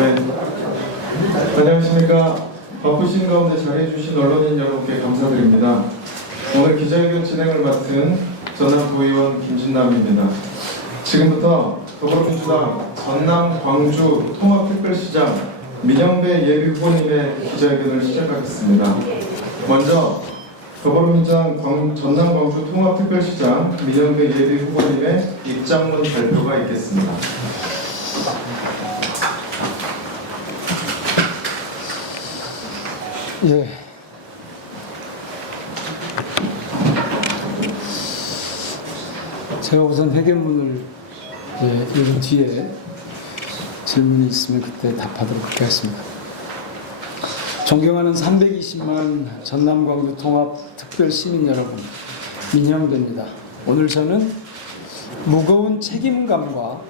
네, 안녕하십니까. 바쁘신 가운데 잘해주신 언론인 여러분께 감사드립니다. 오늘 기자회견 진행을 맡은 전남 도의원 김진남입니다. 지금부터 더불어민주당 전남 광주 통합특별시장 민영배 예비후보님의 기자회견을 시작하겠습니다. 먼저 더불어민주당 전남 광주 통합특별시장 민영배 예비후보님의 입장문 발표가 있겠습니다. 예. 제가 우선 회견문을 읽은 뒤에 질문이 있으면 그때 답하도록 하겠습니다. 존경하는 320만 전남 광주 통합 특별 시민 여러분, 민영배입니다. 오늘 저는 무거운 책임감과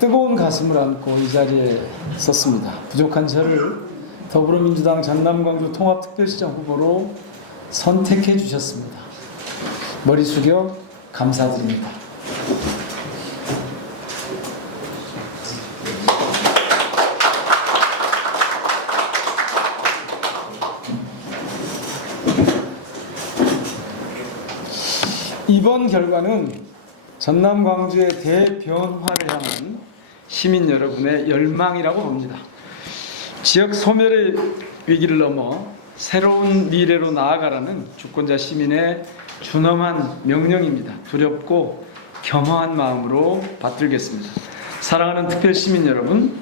뜨거운 가슴을 안고 이 자리에 섰습니다. 부족한 저를 더불어민주당 전남광주 통합특별시장 후보로 선택해 주셨습니다. 머리 숙여 감사드립니다. 이번 결과는 전남광주의 대변화를 향한 시민 여러분의 열망이라고 봅니다. 지역 소멸의 위기를 넘어 새로운 미래로 나아가라는 주권자 시민의 준엄한 명령입니다. 두렵고 겸허한 마음으로 받들겠습니다. 사랑하는 특별시민 여러분,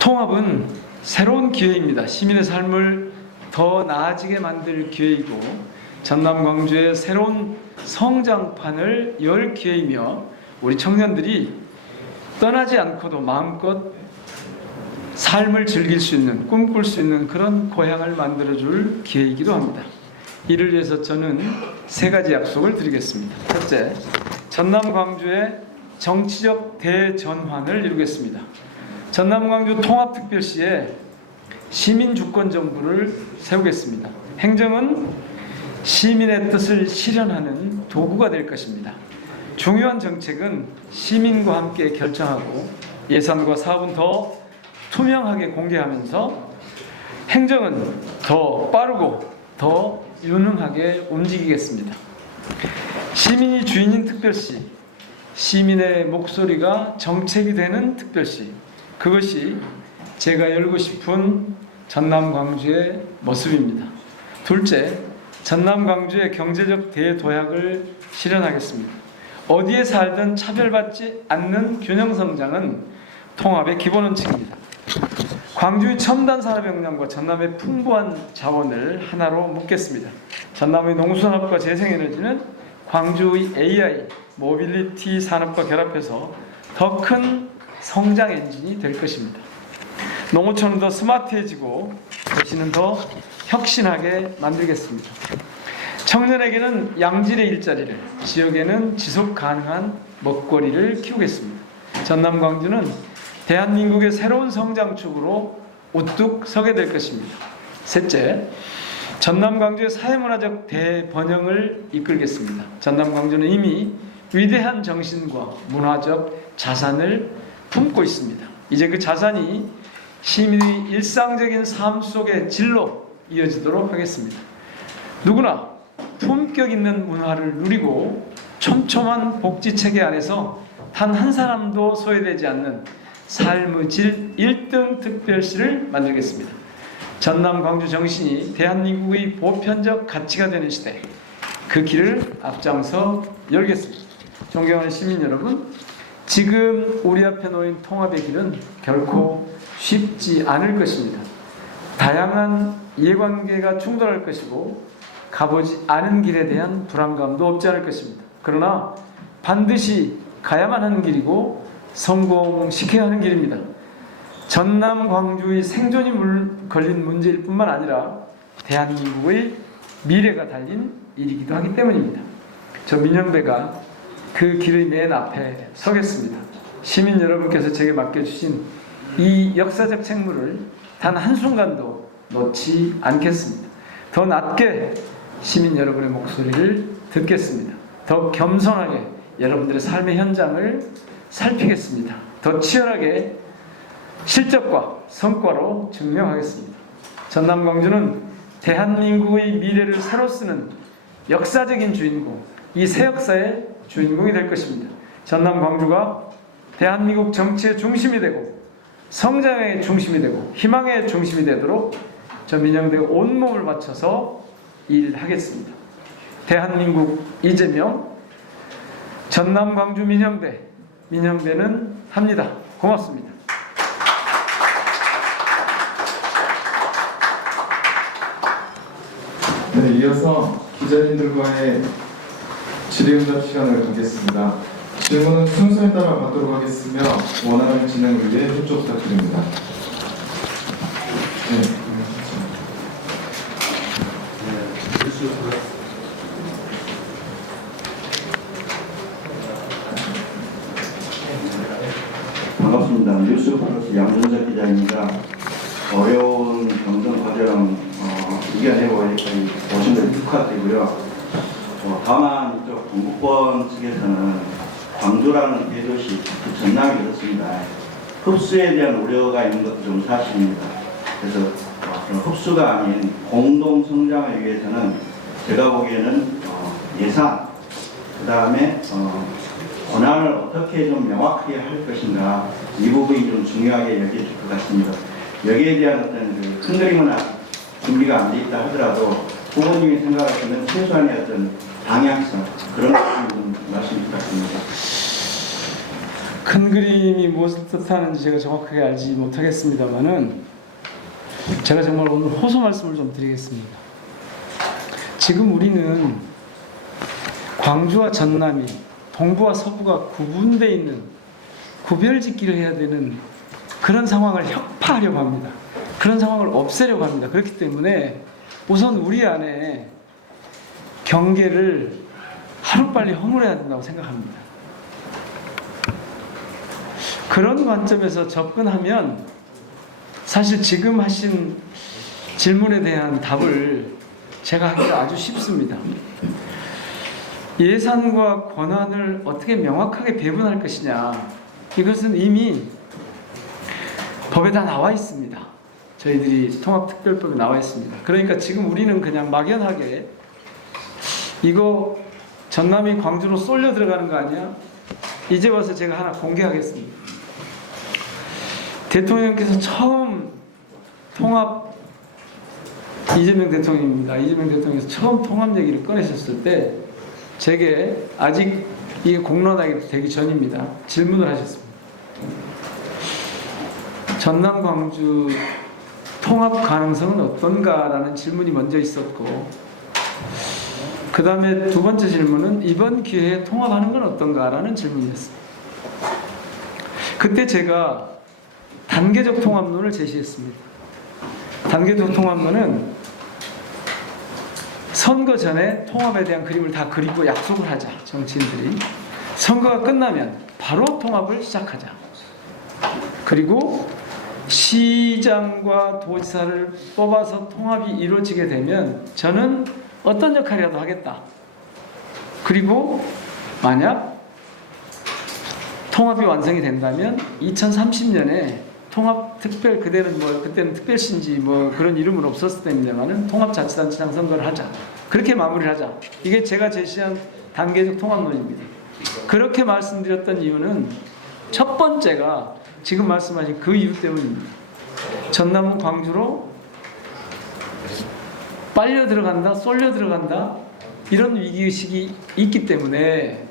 통합은 새로운 기회입니다. 시민의 삶을 더 나아지게 만들 기회이고 전남 광주의 새로운 성장판을 열 기회이며 우리 청년들이 떠나지 않고도 마음껏 삶을 즐길 수 있는, 꿈꿀 수 있는 그런 고향을 만들어줄 기회이기도 합니다. 이를 위해서 저는 세 가지 약속을 드리겠습니다. 첫째, 전남 광주의 정치적 대전환을 이루겠습니다. 전남 광주 통합특별시에 시민주권 정부를 세우겠습니다. 행정은 시민의 뜻을 실현하는 도구가 될 것입니다. 중요한 정책은 시민과 함께 결정하고 예산과 사업은 더 투명하게 공개하면서 행정은 더 빠르고 더 유능하게 움직이겠습니다. 시민이 주인인 특별시, 시민의 목소리가 정책이 되는 특별시, 그것이 제가 열고 싶은 전남 광주의 모습입니다. 둘째, 전남 광주의 경제적 대도약을 실현하겠습니다. 어디에 살든 차별받지 않는 균형 성장은 통합의 기본 원칙입니다. 광주의 첨단 산업 역량과 전남의 풍부한 자원을 하나로 묶겠습니다. 전남의 농수산업과 재생에너지는 광주의 AI, 모빌리티 산업과 결합해서 더 큰 성장 엔진이 될 것입니다. 농어촌은 더 스마트해지고 도시는 더 혁신하게 만들겠습니다. 청년에게는 양질의 일자리를, 지역에는 지속 가능한 먹거리를 키우겠습니다. 전남 광주는 대한민국의 새로운 성장축으로 우뚝 서게 될 것입니다. 셋째, 전남 광주의 사회문화적 대번영을 이끌겠습니다. 전남 광주는 이미 위대한 정신과 문화적 자산을 품고 있습니다. 이제 그 자산이 시민의 일상적인 삶 속의 질로 이어지도록 하겠습니다. 누구나 품격 있는 문화를 누리고 촘촘한 복지체계 안에서 단 한 사람도 소외되지 않는 삶의 질 1등 특별시를 만들겠습니다. 전남 광주 정신이 대한민국의 보편적 가치가 되는 시대, 그 길을 앞장서 열겠습니다. 존경하는 시민 여러분, 지금 우리 앞에 놓인 통합의 길은 결코 쉽지 않을 것입니다. 다양한 이해관계가 충돌할 것이고 가보지 않은 길에 대한 불안감도 없지 않을 것입니다. 그러나 반드시 가야만 하는 길이고 성공시켜야 하는 길입니다. 전남 광주의 생존이 걸린 문제일 뿐만 아니라 대한민국의 미래가 달린 일이기도 하기 때문입니다. 저 민영배가 그 길의 맨 앞에 서겠습니다. 시민 여러분께서 제게 맡겨주신 이 역사적 책무를 단 한순간도 놓지 않겠습니다. 더 낮게 시민 여러분의 목소리를 듣겠습니다. 더 겸손하게 여러분들의 삶의 현장을 살피겠습니다. 더 치열하게 실적과 성과로 증명하겠습니다. 전남 광주는 대한민국의 미래를 새로 쓰는 역사적인 주인공, 이 새 역사의 주인공이 될 것입니다. 전남 광주가 대한민국 정치의 중심이 되고 성장의 중심이 되고 희망의 중심이 되도록 저 민영대가 온몸을 바쳐서 일하겠습니다. 대한민국 이재명, 전남 광주 민영대, 민영대는 합니다. 고맙습니다. 네, 이어서 기자님들과의 질의응답 시간을 갖겠습니다. 질문은 순서에 따라 받도록 하겠으며 원활한 진행을 위해 협조 부탁드립니다. 네. 반갑습니다. 뉴스플러스 양준석 기자입니다. 어려운 경선 과정 이겨내고 여기까지 오신 걸 축하드리고요. 다만 이쪽 동북권 측에서는 광주라는 대도시, 그 전남이 그렇습니다. 흡수에 대한 우려가 있는 것도 좀 사실입니다. 그래서 그런 흡수가 아닌 공동 성장을 위해서는 제가 보기에는 예산, 그 다음에 권한을 어떻게 좀 명확하게 할 것인가, 이 부분이 좀 중요하게 여겨질 것 같습니다. 여기에 대한 어떤 큰 그림은 준비가 안 돼 있다 하더라도 후보님이 생각하시는 최소한의 어떤 방향성, 그런 것을 좀 말씀 부탁드립니다. 큰 그림이 무엇을 뜻하는지 제가 정확하게 알지 못하겠습니다만은 제가 정말 오늘 호소 말씀을 좀 드리겠습니다. 지금 우리는 광주와 전남이 동부와 서부가 구분되어 있는 구별짓기를 해야 되는 그런 상황을 혁파하려고 합니다. 그런 상황을 없애려고 합니다. 그렇기 때문에 우선 우리 안에 경계를 하루빨리 허물어야 된다고 생각합니다. 그런 관점에서 접근하면 사실 지금 하신 질문에 대한 답을 제가 하기가 아주 쉽습니다. 예산과 권한을 어떻게 명확하게 배분할 것이냐, 이것은 이미 법에 다 나와 있습니다. 저희들이 통합특별법에 나와 있습니다. 그러니까 지금 우리는 그냥 막연하게 이거 전남이 광주로 쏠려 들어가는 거 아니야? 이제 와서 제가 하나 공개하겠습니다. 대통령께서 처음 통합, 이재명 대통령입니다. 이재명 대통령께서 처음 통합 얘기를 꺼내셨을 때 제게 아직 이게 공론화가 되기 전입니다. 질문을 하셨습니다. 전남 광주 통합 가능성은 어떤가라는 질문이 먼저 있었고, 그 다음에 두 번째 질문은 이번 기회에 통합하는 건 어떤가라는 질문이었습니다. 그때 제가 단계적 통합론을 제시했습니다. 단계적 통합론은 선거 전에 통합에 대한 그림을 다 그리고 약속을 하자. 정치인들이 선거가 끝나면 바로 통합을 시작하자. 그리고 시장과 도지사를 뽑아서 통합이 이루어지게 되면 저는 어떤 역할이라도 하겠다. 그리고 만약 통합이 완성이 된다면 2030년에 통합 특별, 그때는 특별시인지 그런 이름은 없었을 때입니다만은 통합자치단체장 선거를 하자. 그렇게 마무리를 하자. 이게 제가 제시한 단계적 통합론입니다. 그렇게 말씀드렸던 이유는 첫 번째가 지금 말씀하신 그 이유 때문입니다. 전남은 광주로 빨려 들어간다, 쏠려 들어간다, 이런 위기의식이 있기 때문에,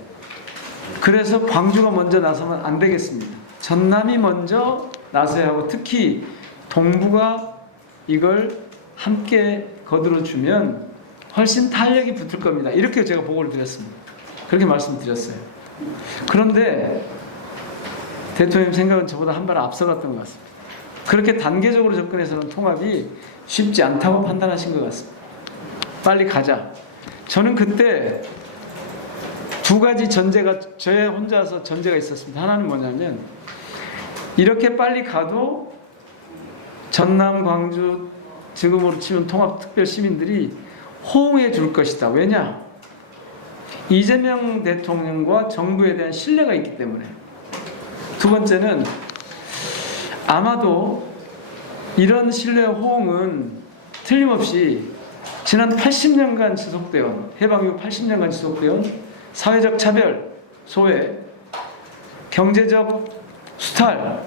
그래서 광주가 먼저 나서면 안 되겠습니다. 전남이 먼저 나서야 하고, 특히 동부가 이걸 함께 거들어주면 훨씬 탄력이 붙을 겁니다. 이렇게 제가 보고를 드렸습니다. 그렇게 말씀드렸어요. 그런데 대통령 생각은 저보다 한 발 앞서갔던 것 같습니다. 그렇게 단계적으로 접근해서는 통합이 쉽지 않다고 판단하신 것 같습니다. 빨리 가자. 저는 그때 두 가지 전제가, 저 혼자서 전제가 있었습니다. 하나는 뭐냐면, 이렇게 빨리 가도 전남, 광주, 지금으로 치면 통합특별 시민들이 호응해 줄 것이다. 왜냐? 이재명 대통령과 정부에 대한 신뢰가 있기 때문에. 두 번째는 아마도 이런 신뢰 호응은 틀림없이 지난 80년간 지속되어 해방 이후 80년간 지속되어 사회적 차별, 소외, 경제적 수탈,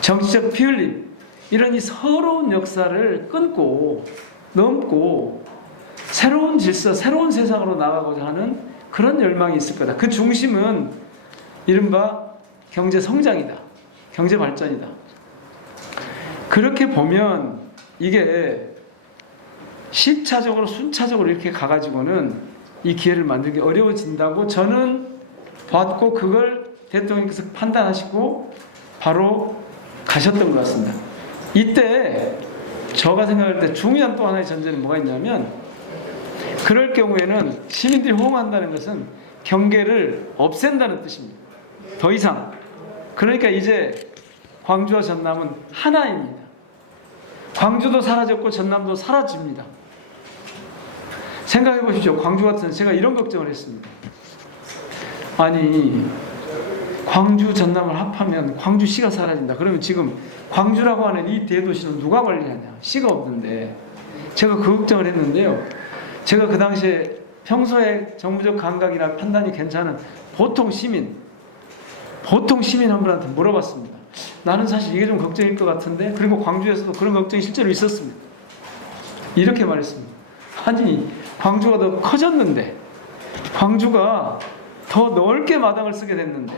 정치적 피흘림 이런 이 서러운 역사를 끊고 넘고 새로운 질서, 새로운 세상으로 나가고자 하는 그런 열망이 있을 거다. 그 중심은 이른바 경제 성장이다. 경제 발전이다. 그렇게 보면 이게 시차적으로 순차적으로 이렇게 가가지고는 이 기회를 만들기 어려워진다고 저는 봤고 그걸 대통령께서 판단하시고 바로 가셨던 것 같습니다. 이때 제가 생각할 때 중요한 또 하나의 전제는 뭐가 있냐면 그럴 경우에는 시민들이 호응한다는 것은 경계를 없앤다는 뜻입니다. 더 이상. 그러니까 이제 광주와 전남은 하나입니다. 광주도 사라졌고 전남도 사라집니다. 생각해 보십시오. 광주 같은 제가 이런 걱정을 했습니다. 아니 광주 전남을 합하면 광주시가 사라진다. 그러면 지금 광주라고 하는 이 대도시는 누가 관리하냐? 시가 없는데 제가 그 걱정을 했는데요. 제가 그 당시에 평소에 정무적 감각이나 판단이 괜찮은 보통 시민 한 분한테 물어봤습니다. 나는 사실 이게 좀 걱정일 것 같은데 그리고 광주에서도 그런 걱정이 실제로 있었습니다. 이렇게 말했습니다. 아니 광주가 더 커졌는데 광주가 더 넓게 마당을 쓰게 됐는데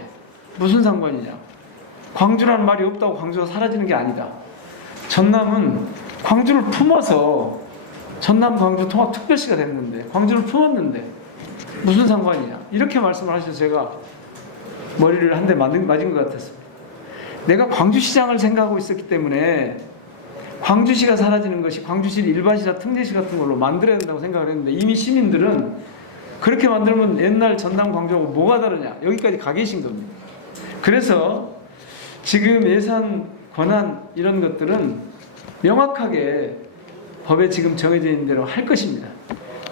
무슨 상관이냐. 광주라는 말이 없다고 광주가 사라지는 게 아니다. 전남은 광주를 품어서 전남 광주 통합특별시가 됐는데 광주를 품었는데 무슨 상관이냐. 이렇게 말씀을 하셔서 제가 머리를 한 대 맞은 것 같았습니다. 내가 광주시장을 생각하고 있었기 때문에 광주시가 사라지는 것이 광주시를 일반시나 특례시 같은 걸로 만들어야 된다고 생각을 했는데 이미 시민들은 그렇게 만들면 옛날 전남 광주하고 뭐가 다르냐 여기까지 가 계신 겁니다. 그래서 지금 예산 권한 이런 것들은 명확하게 법에 지금 정해져 있는 대로 할 것입니다.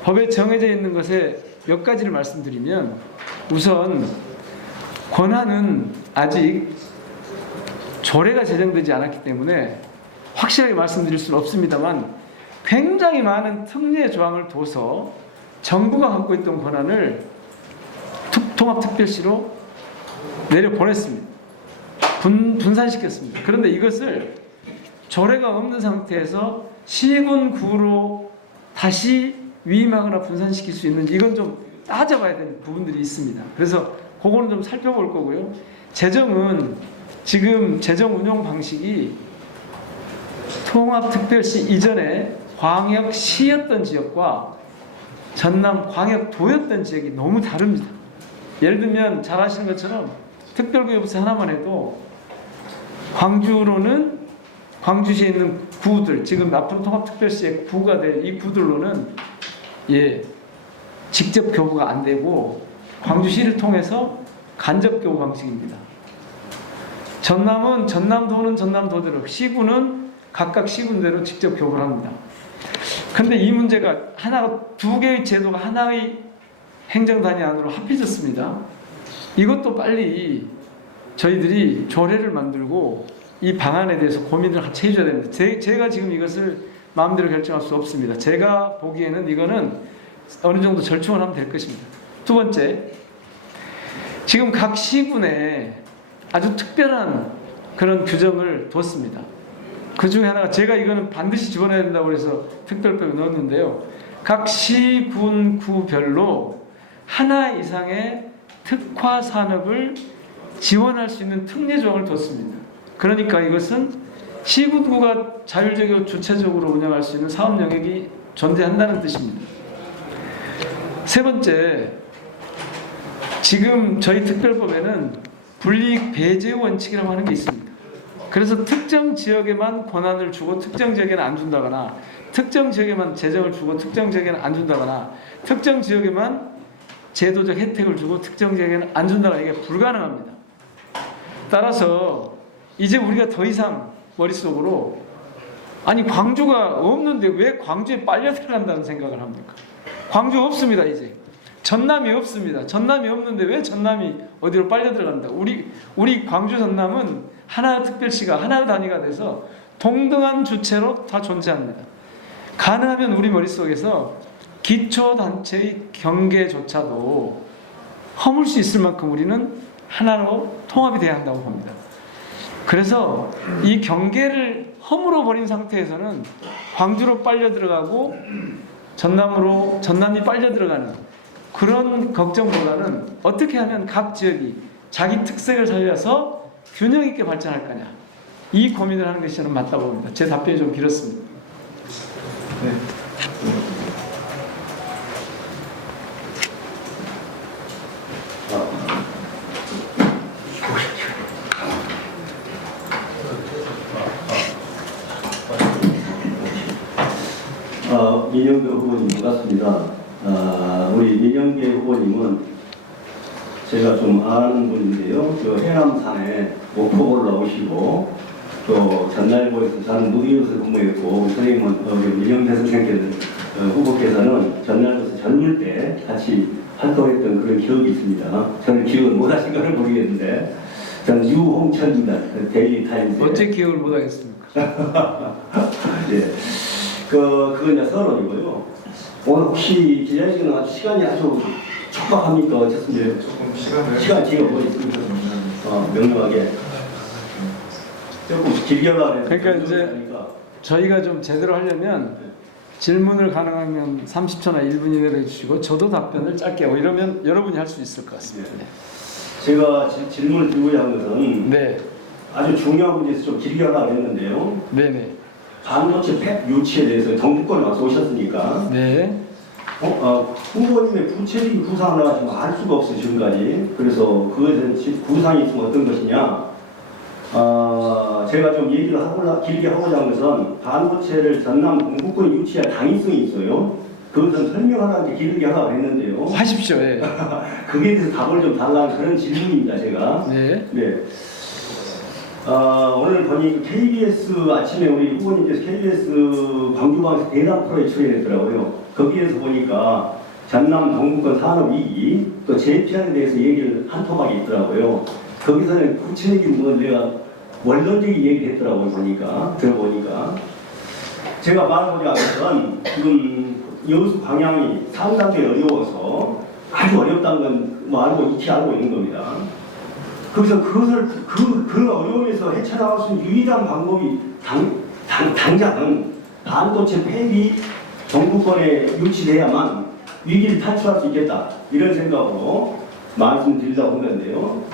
법에 정해져 있는 것에 몇 가지를 말씀드리면 우선 권한은 아직 조례가 제정되지 않았기 때문에 확실하게 말씀드릴 수는 없습니다만 굉장히 많은 특례 조항을 둬서 정부가 갖고 있던 권한을 통합특별시로 내려보냈습니다. 분산시켰습니다. 그런데 이것을 조례가 없는 상태에서 시군구로 다시 위임하거나 분산시킬 수 있는지 이건 좀 따져봐야 되는 부분들이 있습니다. 그래서 그거는 좀 살펴볼 거고요. 재정은 지금 재정 운용 방식이 통합특별시 이전에 광역시였던 지역과 전남 광역도였던 지역이 너무 다릅니다. 예를 들면 잘 아시는 것처럼 특별구역부터 하나만 해도 광주로는 광주시에 있는 구들 지금 앞으로 통합특별시의 구가 될 이 구들로는 직접 교부가 안 되고 광주시를 통해서 간접 교부 방식입니다. 전남은 전남도는 전남도대로 시군은 각각 시군대로 직접 교부를 합니다. 그런데 이 문제가 두 개의 제도가 하나의 행정단위 안으로 합해졌습니다. 이것도 빨리 저희들이 조례를 만들고 이 방안에 대해서 고민을 같이 해줘야 됩니다. 제가 지금 이것을 마음대로 결정할 수 없습니다. 제가 보기에는 이거는 어느 정도 절충을 하면 될 것입니다. 두 번째, 지금 각 시군에 아주 특별한 그런 규정을 뒀습니다. 그 중에 하나가 제가 이거는 반드시 집어넣어야 된다고 해서 특별법에 넣었는데요. 각 시군 구별로 하나 이상의 특화 산업을 지원할 수 있는 특례 조항을 뒀습니다. 그러니까 이것은 시군구가 자율적이고 주체적으로 운영할 수 있는 사업 영역이 존재한다는 뜻입니다. 세 번째, 지금 저희 특별법에는 불이익 배제 원칙이라고 하는 게 있습니다. 그래서 특정 지역에만 권한을 주고 특정 지역에는 안 준다거나 특정 지역에만 재정을 주고 특정 지역에는 안 준다거나 특정 지역에만 제도적 혜택을 주고 특정 지역에는 안 준다거나 이게 불가능합니다. 따라서 이제 우리가 더 이상 머릿속으로 아니 광주가 없는데 왜 광주에 빨려 들어간다는 생각을 합니까? 광주 없습니다. 이제 전남이 없습니다. 전남이 없는데 왜 전남이 어디로 빨려 들어간다? 우리 광주 전남은 하나의 특별시가 하나의 단위가 돼서 동등한 주체로 다 존재합니다. 가능하면 우리 머릿속에서 기초단체의 경계조차도 허물 수 있을 만큼 우리는 하나로 통합이 돼야 한다고 봅니다. 그래서 이 경계를 허물어 버린 상태에서는 광주로 빨려 들어가고 전남이 빨려 들어가는 그런 걱정보다는 어떻게 하면 각 지역이 자기 특색을 살려서 균형 있게 발전할 거냐, 이 고민을 하는 것이 저는 맞다고 봅니다. 제 답변이 좀 길었습니다. 네. 민영배 후보님 반갑습니다. 우리 민영배 후보님은 제가 좀 아는 분인데요. 저 해남산에 목포를 나오시고 또 전날고에서 저는 무기로서 근무했고 선생님은 민영배 선생님께서 후보께서는 전날고에서 젊을 때 같이 활동했던 그런 기억이 있습니다. 저는 기억을 못하신 거는 모르겠는데 저는 유홍천입니다. 데일리 타임즈. 어째 기억을 못하겠습니까? 네. 그건 이제 서론이고요. 오늘 혹시 기자회견은 시간이 아주 촉박합니까? 어쨌습니까? 예, 조금 시간 지금 뭐 있습니까? 명료하게. 조금 길게 하려고 그러니까 이제 저희가 좀 제대로 하려면 질문을 가능하면 30초나 1분 이내로 해주시고 저도 답변을 짧게 하고 이러면 여러분이 할 수 있을 것 같습니다. 네. 제가 질문을 드리고자 한 것은 네. 아주 중요한 문제에서 좀 길게 하려고 했는데요. 네네. 반도체 팹 유치에 대해서 정부권에 와서 오셨으니까 네. 후보님의 구체적인 구상을 가지고 알 수가 없어요 지금까지. 그래서 그것에 대한 구상이 있으면 어떤 것이냐. 제가 좀 얘기를 길게 하고자 한 것은 반도체를 전남 동북권에 유치할 당위성이 있어요. 그것은 설명하라는 게 길게 하라고 했는데요. 하십시오. 예. 그게 대해서 답을 좀 달라는 그런 질문입니다 제가. 네. 네. 오늘 보니 KBS 아침에 우리 후보님께서 KBS 광주방에서 대담 프로에 출연했더라고요. 거기에서 보니까 전남 동북권 산업위기 또 재편에 대해서 얘기를 한 토막이 있더라고요. 거기서는 구체적인 뭐 내가 원론적인 얘기를 했더라고요. 들어보니까 제가 말하고자 하는 건 지금 여수 방향이 상당히 어려워서 아주 어렵다는 건 뭐 익히 알고 있는 겁니다. 그래서 그것을 그 어려움에서 헤쳐나갈 수 있는 유일한 방법이 당장은 반도체 폐기 정부권에 유치돼야만 위기를 탈출할 수 있겠다 이런 생각으로 말씀드리려고 한 건데요.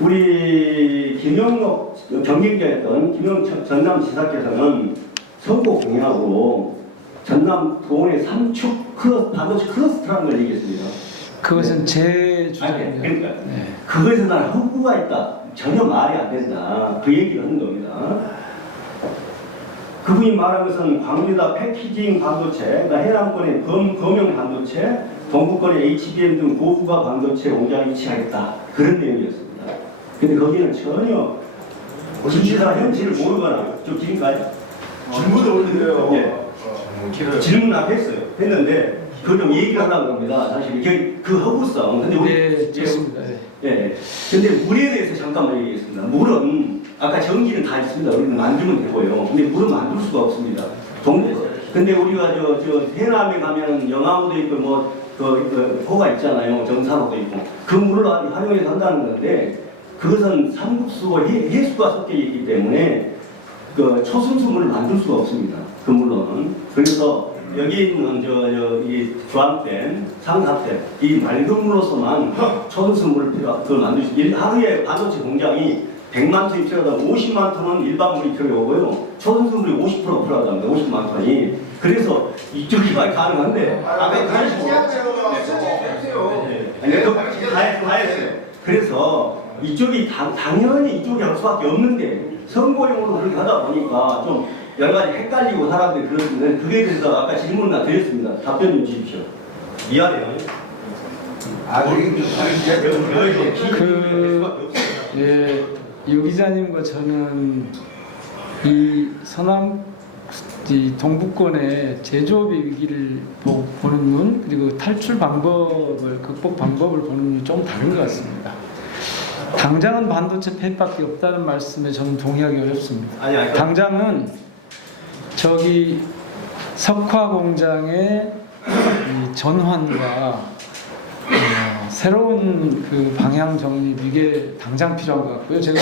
우리 김영록 경쟁자였던 김영록 전남지사께서는 선거 공약으로 전남 도원의 3축 반도체 클러스터라는 걸 얘기했습니다. 그것은 제 주장입니다. 그러니까 네. 그것에 대한 허구가 있다. 전혀 말이 안 된다. 그 얘기를 하는 겁니다. 그분이 말한 것은 광주다 패키징 반도체, 그러니까 해남권의 검용 반도체, 동북권의 HBM 등 고부가 반도체 공장을 위치하겠다. 그런 내용이었습니다. 근데 거기는 전혀 진실과 현실을 모르거나 좀 길까요? 질문을 올리세요. 예. 질문 앞에 했는데 그걸 좀 얘기를 하려고 합니다. 사실 그 허구성. 근데 우리 네, 좋습니다. 네. 예. 근데 물에 대해서 잠깐만 얘기하겠습니다. 물은 아까 전기는 다 있습니다. 우리는 만들면 되고요. 근데 물은 만들 수가 없습니다. 근데 우리가 저 해남에 가면 영암호도 있고 그 호가 있잖아요. 정산호도 있고 그 물을 활용해서 한다는 건데 그것은 삼국수와 해수가 섞여 있기 때문에 그 초순수물을 만들 수가 없습니다. 그 물로는. 그래서 여기 있는 이 주황댐, 상사댐 이 맑은 물로서만 초순수물을 그걸 만들 수 있어요. 하루에 반도체 공장이 100만 톤이 필요하다. 50만 톤은 일반 물이 필요하고요. 초순수물이 50% 필요하답니다. 50만 톤이. 그래서 이쪽이만 가능한데 다 했어요. 그래서 이쪽이 당연히 이쪽이 할 수밖에 없는데 선거용으로 그렇게 하다 보니까 좀 여러 가지 헷갈리고 사람들이 그렇습니다. 그게 대해서 아까 질문을 다 드렸습니다. 답변 좀 주십시오. 미안해요. 예, 유 기자님과 저는 이 이 동북권의 제조업의 위기를 보는 눈 그리고 탈출 방법을 극복 방법을 보는 눈이 좀 다른 것 같습니다. 당장은 반도체 폐입밖에 없다는 말씀에 저는 동의하기 어렵습니다. 아니, 당장은 저기 석화 공장의 이 전환과 새로운 그 방향 정립 이게 당장 필요한 것 같고요. 제가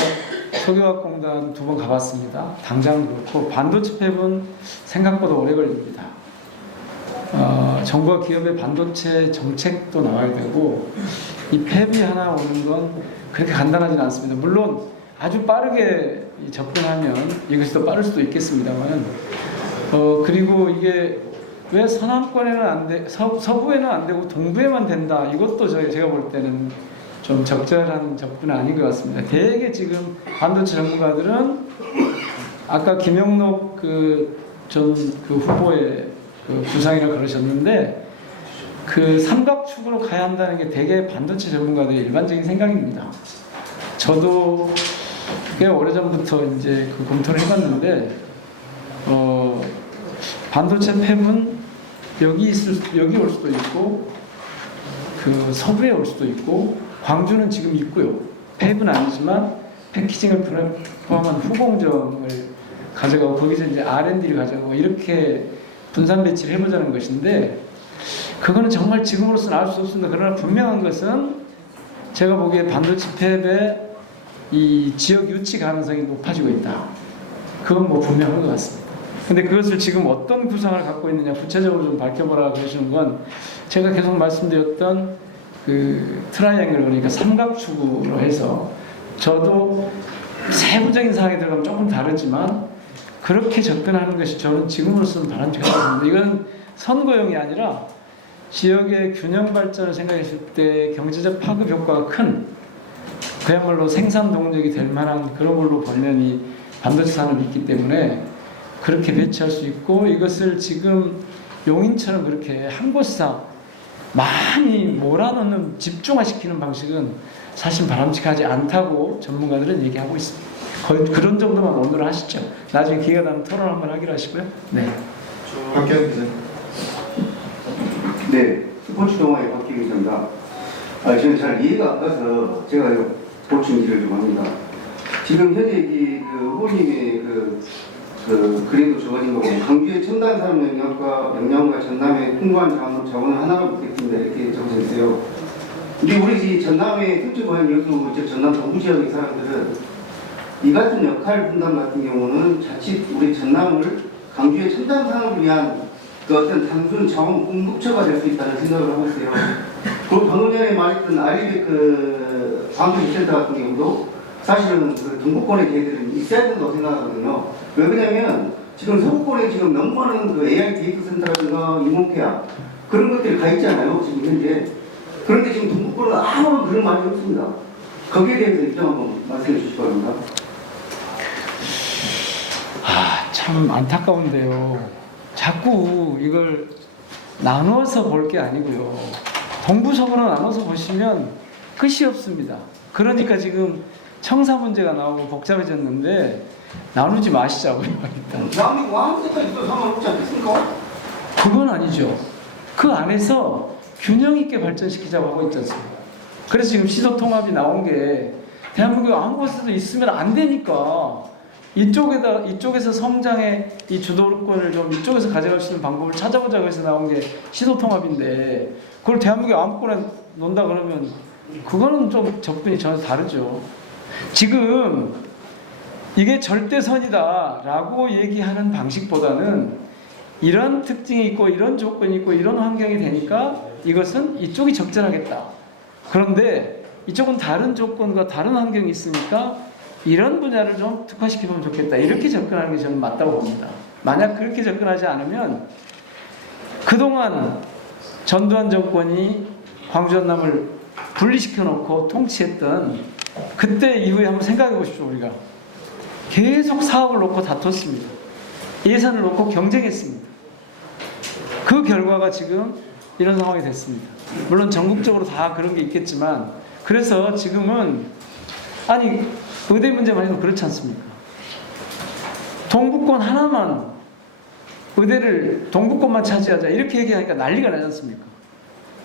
석유화학공단 2번 가봤습니다. 당장 그렇고 반도체 폐입은 생각보다 오래 걸립니다. 정부와 기업의 반도체 정책도 나와야 되고 이 폐입이 하나 오는 건 그렇게 간단하지는 않습니다. 물론 아주 빠르게 접근하면 이것이 더 빠를 수도 있겠습니다만 그리고 이게 왜 서남권에는 안 돼, 서부에는 안 되고 동부에만 된다. 이것도 제가 볼 때는 좀 적절한 접근은 아닌 것 같습니다. 대개 지금 반도체 전문가들은 아까 김영록 전 후보의 부상이라 그러셨는데 그 삼각축으로 가야 한다는 게 대개 반도체 전문가들의 일반적인 생각입니다. 저도 꽤 오래전부터 이제 그 검토를 해봤는데 반도체 폐입은 여기 올 수도 있고 그 서부에 올 수도 있고 광주는 지금 있고요. 폐입은 아니지만 패키징을 포함한 후공정을 가져가고 거기서 이제 R&D를 가져가고 이렇게 분산 배치를 해보자는 것인데 그거는 정말 지금으로서는 알 수 없습니다. 그러나 분명한 것은 제가 보기에 반도체 폐입의 이 지역 유치 가능성이 높아지고 있다. 그건 뭐 분명한 것 같습니다. 근데 그것을 지금 어떤 구상을 갖고 있느냐 구체적으로 좀 밝혀보라 그러시는 건 제가 계속 말씀드렸던 그 트라이앵글 그러니까 삼각축으로 해서 저도 세부적인 사항에 들어가면 조금 다르지만 그렇게 접근하는 것이 저는 지금으로서는 바람직하다. 이건 선거용이 아니라 지역의 균형 발전을 생각했을 때 경제적 파급 효과가 큰 그야말로 생산 동력이 될 만한 그런 걸로 보면 이 반도체 산업이 있기 때문에 그렇게 배치할 수 있고 이것을 지금 용인처럼 그렇게 한 곳에서 많이 몰아넣는 집중화시키는 방식은 사실 바람직하지 않다고 전문가들은 얘기하고 있습니다. 거의 그런 정도만 오늘 하시죠. 나중에 기회가 나면 토론 한번 하기로 하시고요. 네. 박기현 기자님. 네, 스포츠 동아의 박기현 기자입니다. 저는 잘 이해가 안 가서 제가 보충질을 좀 합니다. 지금 현재 그 후보님의 그림도 적어진 거 보면 광주의 첨단 산업 영향과 전남의 풍부한 자원을 하나로 묻겠습니다. 이렇게 적어져 있어요. 근데 우리 전남의 특주 고향 여수 전남 동부 지역의 사람들은 이 같은 역할 분담 같은 경우는 자칫 우리 전남을 광주의 첨단 산업을 위한 그 어떤 단순 자원 공급처가 될 수 있다는 생각을 하고 있어요. 그리고 방금 전에 말했던 아리백 광주 센터 같은 경우도 사실은 그 동부권의 개들은 있어야 된다고 생각하거든요. 왜 그러냐면 지금 서부권에 지금 너무 많은 그 AI 데이터 센터라든가 이모케아 그런 것들이 가 있잖아요. 지금 현재. 그런데 지금 동부권은 아무런 그런 말이 없습니다. 거기에 대해서 입장 한번 말씀해 주시기 바랍니다. 참 안타까운데요. 자꾸 이걸 나눠서 볼 게 아니고요. 동부 서부로 나눠서 보시면 끝이 없습니다. 그러니까 지금 청사 문제가 나오고 복잡해졌는데 나누지 마시자고요. 일단. 대한민국 아무데나 있어도 상관없지 않겠습니까? 그건 아니죠. 그 안에서 균형 있게 발전시키자고 하고 있지 않습니까? 그래서 지금 시도 통합이 나온 게 대한민국 아무 곳에도 있으면 안 되니까 이쪽에서 성장의 이 주도권을 좀 이쪽에서 가져갈 수 있는 방법을 찾아보자고 해서 나온 게 시도 통합인데 그걸 대한민국 아무거나 논다 그러면 그거는 좀 접근이 전혀 다르죠. 지금 이게 절대선이다라고 얘기하는 방식보다는 이런 특징이 있고 이런 조건이 있고 이런 환경이 되니까 이것은 이쪽이 적절하겠다. 그런데 이쪽은 다른 조건과 다른 환경이 있으니까 이런 분야를 좀 특화시키면 좋겠다. 이렇게 접근하는 게 저는 맞다고 봅니다. 만약 그렇게 접근하지 않으면 그동안 전두환 정권이 광주 전남을 분리시켜 놓고 통치했던 그때 이후에 한번 생각해 보십시오. 우리가 계속 사업을 놓고 다퉜습니다. 예산을 놓고 경쟁했습니다. 그 결과가 지금 이런 상황이 됐습니다. 물론 전국적으로 다 그런 게 있겠지만 그래서 지금은 아니 의대 문제만 해도 그렇지 않습니까? 동부권 하나만 의대를 동부권만 차지하자 이렇게 얘기하니까 난리가 나지 않습니까?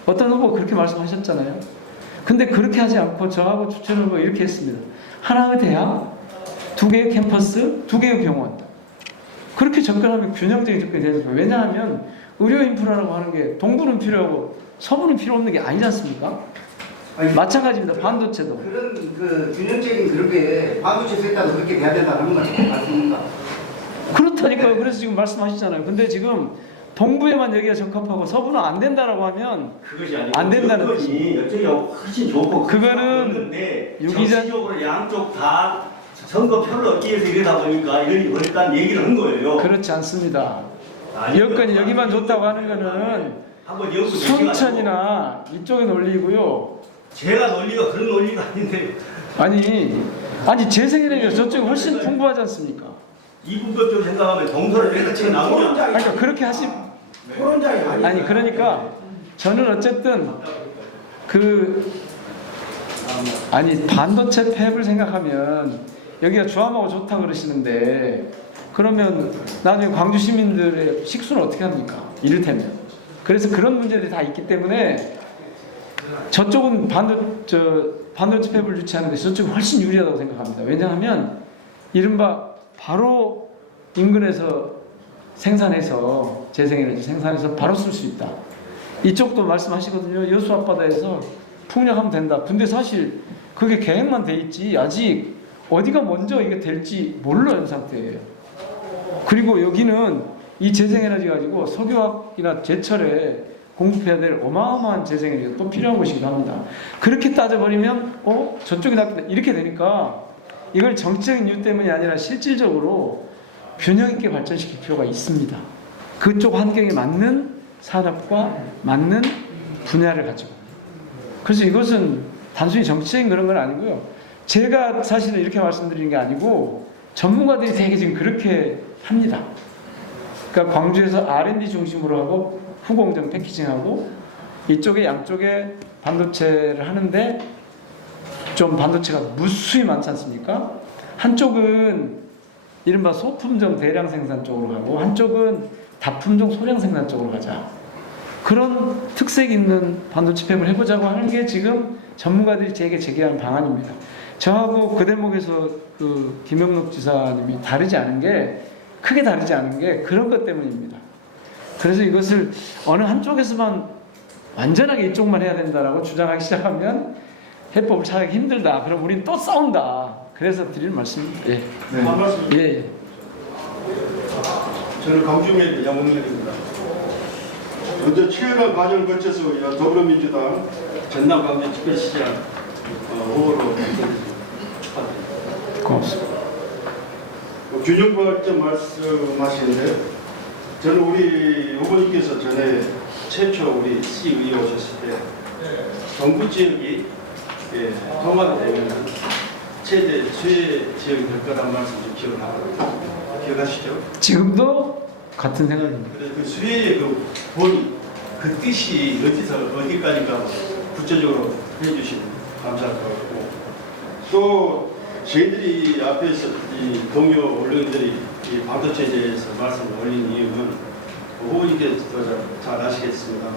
어떤 후보 그렇게 말씀하셨잖아요. 근데 그렇게 하지 않고 저하고 추천을 뭐 이렇게 했습니다. 하나의 대학, 2개의 캠퍼스, 2개의 병원. 그렇게 접근하면 균형적인 접근이 되는 거예요. 왜냐하면 의료 인프라라고 하는 게 동부는 필요하고 서부는 필요 없는 게 아니지 않습니까? 아니, 마찬가지입니다. 반도체도. 그런 그 균형적인 그렇게 반도체 섹터도 그렇게 돼야 된다는 건 맞습니까? 그렇다니까요. 그래서 지금 말씀하시잖아요. 근데 지금 동부에만 여기가 적합하고 서부는 안 된다라고 하면 그것이 아니고 안 된다는 여건이 여쪽이 훨씬 좋고 그거는 그런데 유기전- 정치적으로 양쪽 다 선거표를 얻기 위해서 이러다 보니까 이런 일단 얘기를 한 거예요. 그렇지 않습니다. 아니, 여건이 여기만 좋다고 하는 거는 한번 연구 순천이나 이쪽의 논리고요. 제가 논리가 그런 논리가 아닌데 아니 재생에너지가 저쪽이 훨씬 풍부하지 않습니까? 이분법적으로 생각하면 동서를 내가 지금 나오냐? 그러니까 그렇게 하시 토론장이 아니 그러니까 저는 어쨌든 아니 반도체 팹을 생각하면 여기가 주암하고 좋다 그러시는데 그러면 나중에 광주 시민들의 식수는 어떻게 합니까? 이를테면 그래서 그런 문제들이 다 있기 때문에 저쪽은 반도체 팹을 유치하는데 저쪽이 훨씬 유리하다고 생각합니다. 왜냐하면 이른바 바로 인근에서 생산해서 재생에너지 생산해서 바로 쓸 수 있다. 이쪽도 말씀하시거든요. 여수 앞바다에서 풍력하면 된다. 근데 사실 그게 계획만 돼 있지 아직 어디가 먼저 이게 될지 모르는 상태예요. 그리고 여기는 이 재생에너지 가지고 석유화학이나 제철에 공급해야 될 어마어마한 재생에너지가 또 필요한 것이기도 합니다. 그렇게 따져버리면 저쪽이 낫겠다 이렇게 되니까 이걸 정치적인 이유 때문이 아니라 실질적으로 균형 있게 발전시킬 필요가 있습니다. 그쪽 환경에 맞는 산업과 맞는 분야를 가지고. 그래서 이것은 단순히 정치적인 그런 건 아니고요. 제가 사실은 이렇게 말씀드리는 게 아니고 전문가들이 되게 지금 그렇게 합니다. 그러니까 광주에서 R&D 중심으로 하고 후공정 패키징하고 이쪽에 양쪽에 반도체를 하는데 좀 반도체가 무수히 많지 않습니까? 한쪽은 이른바 소품종 대량 생산 쪽으로 가고 한쪽은 다품종 소량 생산 쪽으로 가자. 그런 특색 있는 반도체 팹을 해보자고 하는 게 지금 전문가들이 제게 제기한 방안입니다. 저하고 그 대목에서 그 김영록 지사님이 크게 다르지 않은 게 그런 것 때문입니다. 그래서 이것을 어느 한쪽에서만 완전하게 이쪽만 해야 된다라고 주장하기 시작하면 해법을 찾기 힘들다. 그럼 우린 또 싸운다. 그래서 드릴 말씀입니다. 예. 네. 한 말씀. 예. 저는 강주면 양홍렬입니다. 먼저 치열한 과정을 거쳐서 더불어민주당 전남 광주 특별시장 후보로 축하드립니다. 고맙습니다. 균형 발전 말씀하시는데요. 저는 우리 후보님께서 전에 최초 우리 시의회 오셨을 때 동부 지역이 통합이 되면 최대 수혜 지역이 될 거란 말씀 좀 기억하시죠? 지금도 같은 생각입니다. 그래서 그 수혜의 그 본의, 그 뜻이 어디까지가 구체적으로 해주시면 감사할 것 같고 또 저희들이 앞에서 이 동료 언론들이 이 반도체에 대해서 말씀을 올린 이유는 후보님께서 잘 아시겠습니다만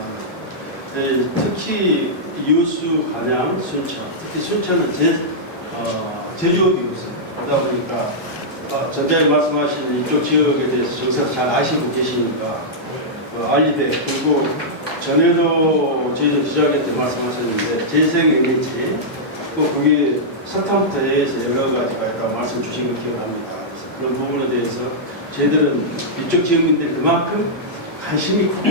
특히 여수, 간양, 순천, 특히 순천은 제조업이거든요. 그러다 보니까 전자에 말씀하신 이쪽 지역에 대해서 정책 잘 아시고 계시니까 알리되 그리고 전에도 저희도 기자님한테 말씀하셨는데 재생에너지 또 거기 석탄부터 해서 여러 가지가 약간 말씀 주신 거 기억합니다. 그래서 그런 부분에 대해서 저희들은 이쪽 지역민들 그만큼 관심이 크고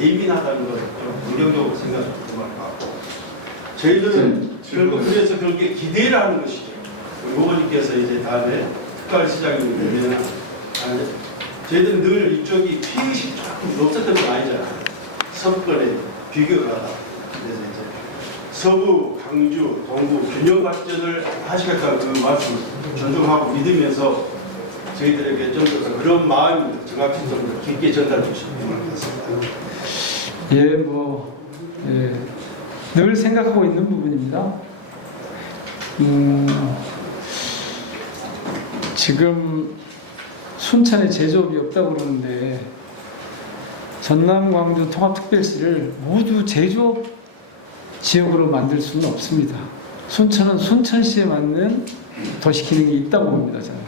예민하다는 것을 좀 긍정적으로 생각하고 그만 같고 저희들은 결국 그래서 그렇게 기대를 하는 것이죠. 우리 후보님께서 이제 다음에 특활시장님이 되면 저희들은 늘 이쪽이 피해의식이 조금 없었던 건 아니잖아요. 서부권에 비교를 하다. 그래서 이제 서부, 강주, 동부 균형 발전을 하시겠다는 그 말씀 존중하고 믿으면서 저희들에게 좀 더 그런 마음 정확히 좀 더 깊게 전달해 주시면 것 같습니다. 늘 생각하고 있는 부분입니다. 지금 순천에 제조업이 없다고 그러는데 전남, 광주 통합특별시를 모두 제조업 지역으로 만들 수는 없습니다. 순천은 순천시에 맞는 도시 기능이 있다고 봅니다. 저는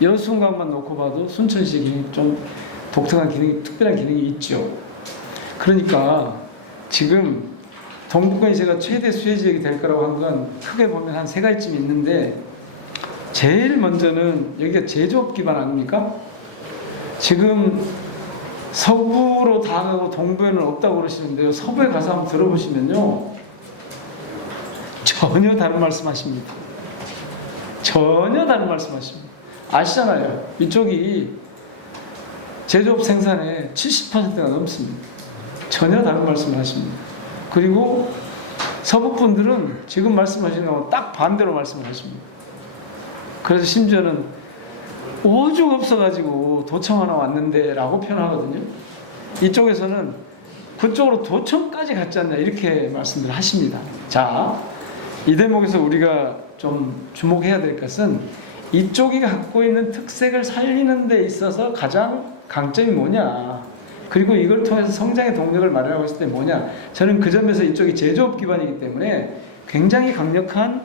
여수관만 놓고 봐도 순천시 기능이 좀 독특한 기능이, 특별한 기능이 있죠. 그러니까 지금 동북권이 제가 최대 수혜 지역이 될 거라고 한 건 크게 보면 한 3가지쯤 있는데, 제일 먼저는 여기가 제조업 기반 아닙니까? 지금 서부로 다 가고 동부에는 없다고 그러시는데요. 서부에 가서 한번 들어보시면요, 전혀 다른 말씀하십니다. 전혀 다른 말씀하십니다. 아시잖아요. 이쪽이 제조업 생산의 70%가 넘습니다. 전혀 다른 말씀을 하십니다. 그리고 서부 분들은 지금 말씀하시는 거하고 딱 반대로 말씀을 하십니다. 그래서 심지어는 오죽 없어가지고 도청 하나 왔는데 라고 표현하거든요. 이쪽에서는 그쪽으로 도청까지 갔지 않냐 이렇게 말씀을 하십니다. 자, 이 대목에서 우리가 좀 주목해야 될 것은 이쪽이 갖고 있는 특색을 살리는 데 있어서 가장 강점이 뭐냐, 그리고 이걸 통해서 성장의 동력을 마련하고 있을 때 뭐냐. 저는 그 점에서 이쪽이 제조업 기반이기 때문에 굉장히 강력한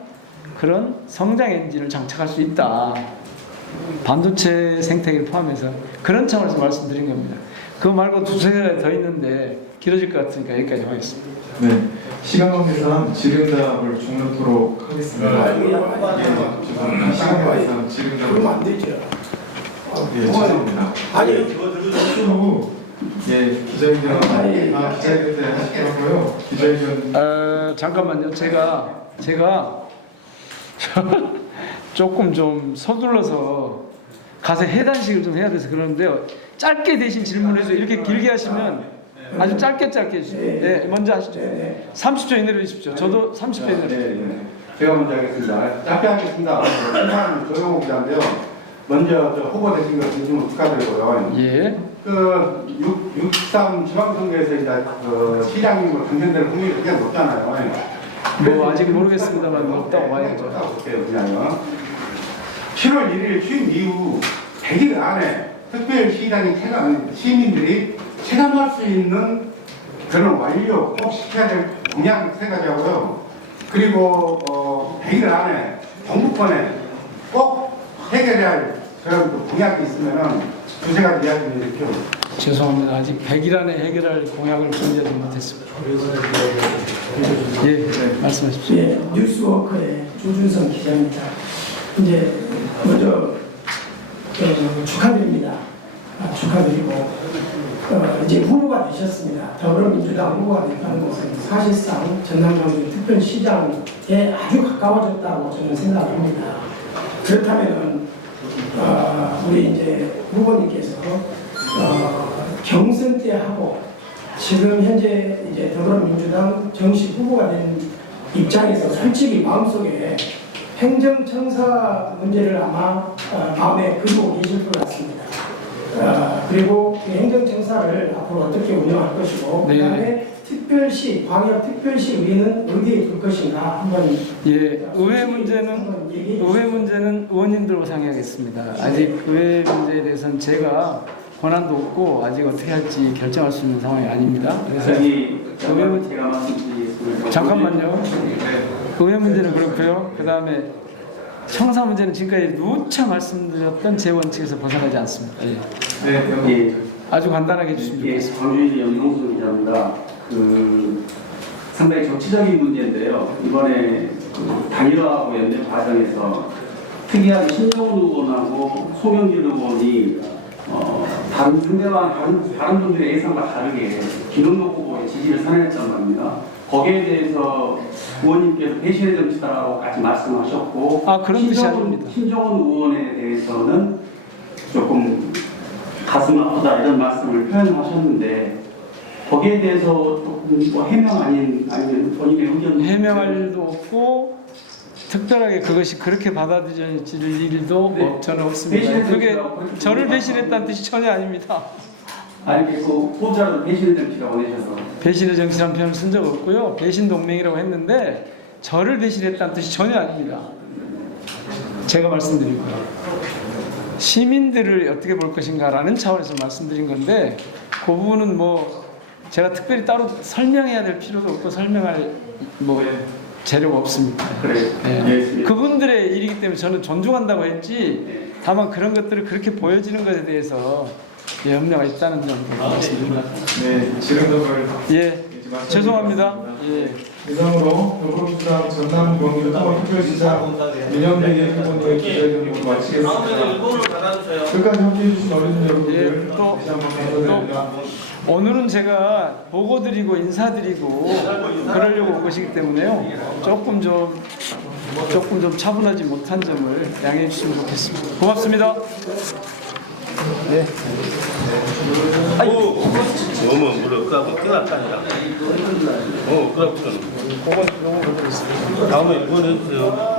그런 성장 엔진을 장착할 수 있다. 반도체 생태계를 포함해서 그런 차원에서 말씀드린 겁니다. 그거 말고 2-3가지 더 있는데 길어질 것 같으니까 여기까지 하겠습니다. 네, 시간 관계상 질의응답을 종료토록 하겠습니다. 지금 시간 관계상 질의응답을 그러면 안 되죠. 예, 죄송합니다. 아니, 그리고 예, 기자회견 기자회견 때 하시고요. 기자회견 잠깐만요. 제가 조금 좀 서둘러서 가서 해단식을 좀 해야 돼서 그러는데요. 짧게 대신 질문해서 이렇게 길게 하시면 아주 짧게 해주시죠. 네, 먼저 하시죠. 30초 이내로 해주십시오. 저도 30초 이내로. 네. 제가 먼저 하겠습니다. 짧게 하겠습니다. 심사는 조영호 기자인데요. 먼저 저 후보 되신 것 진심으로 축하드리고요. 예. 그 6.3 지방선거에서 이제 그 시장님으로 당선되는 확률이 그냥 높잖아요. 뭐 아직 모르겠습니다만 높다고 봐야죠. 높다고 볼게요, 그냥요. 7월 1일 취임 이후 100일 안에 특별시장이 시민들이 체감할 수 있는 그런 완료 꼭 시켜야 될 공약 3가지 하고요. 그리고 100일 안에 정부권에 꼭 해결해야 할 그런 그 공약이 있으면은 2-3가지 이야기를 드릴게요. 죄송합니다. 아직 100일 안에 해결할 공약을 준비하지 못했습니다. 예, 말씀하십시오. 예, 뉴스워커의 조준성 기자입니다. 이제 먼저 축하드립니다. 축하드리고 이제 후보가 되셨습니다. 더불어민주당 후보가 됐다는 것은 사실상 전남광주 특별시장에 아주 가까워졌다고 저는 생각합니다. 그렇다면은 우리 이제 후보님께서 경선 때 하고 지금 현재 이제 더불어민주당 정식 후보가 된 입장에서 솔직히 마음속에 행정청사 문제를 아마 마음에 그리고 계실 것 같습니다. 그리고 그 행정청사를 앞으로 어떻게 운영할 것이고 네. 그다음에 특별시, 광역특별시 의회는 어디에 둘 것인가 한번 예, 의회 문제는 의원님들과 상의하겠습니다. 아직 의회 문제에 대해서는 제가 권한도 없고 아직 어떻게 할지 결정할 수 있는 상황이 아닙니다. 그래서 의회 제가 말씀드리겠습니다. 잠깐만요. 의회 문제는 그렇고요. 그 다음에 청사 문제는 지금까지 누차 말씀드렸던 제 원칙에서 벗어나지 않습니다. 예. 네, 여기 아주 간단하게 해주시면 예, 좋겠습니다. 광주시 연동수 기자입니다. 상당히 정치적인 문제인데요. 이번에 단일화하고 연대 과정에서 특이하게 신정훈 의원하고 송영길 의원이 다른 상대방 다른 분들의 예상과 다르게 김영록 후보의 지지를 선언했단 말입니다. 거기에 대해서 의원님께서 배신의 정치다라고까지 말씀하셨고, 그런 뜻이 아닙니다. 신정훈 의원에 대해서는 조금 가슴 아프다 이런 말씀을 표현하셨는데 거기에 대해서 조금 뭐 해명 아니면 본인의 의견 해명할 일도 없고 특별하게 그것이 그렇게 받아들여질 일도 네. 저는 없습니다. 배신의 그게 정치라고 저를 배신했다는 뜻이 전혀 아닙니다. 아니 그 후보자로 배신의 정치라고 내셔서 배신의 정치라는 표현을 쓴 적 없고요. 배신 동맹이라고 했는데 저를 배신했다는 뜻이 전혀 아닙니다. 제가 말씀드리고요. 시민들을 어떻게 볼 것인가라는 차원에서 말씀드린 건데 그 부분은 뭐 제가 특별히 따로 설명해야 될 필요도 없고 설명할 뭐 재료가 없습니다. 그래. 예. 그분들의 일이기 때문에 저는 존중한다고 했지, 다만 그런 것들을 그렇게 보여지는 것에 대해서 염려가 있다는 점도 말씀드립니다. 네, 지름덕을 예, 죄송합니다. 예. 이상으로 더불어민주당 전남 경기도 통합특별시장 민영대 후보님의 기자회견을 마치겠습니다. 끝까지 함께해 주신 어린이 여러분들 예, 또- 다시 한번 감사드립니다. 오늘은 제가 보고 드리고 인사드리고 그러려고 온 것이기 때문에요. 조금 좀 차분하지 못한 점을 양해해 주시면 좋겠습니다. 고맙습니다. 너무 무릎하고 끝났다니까. 그렇군. 다음에 이번에 해주세요.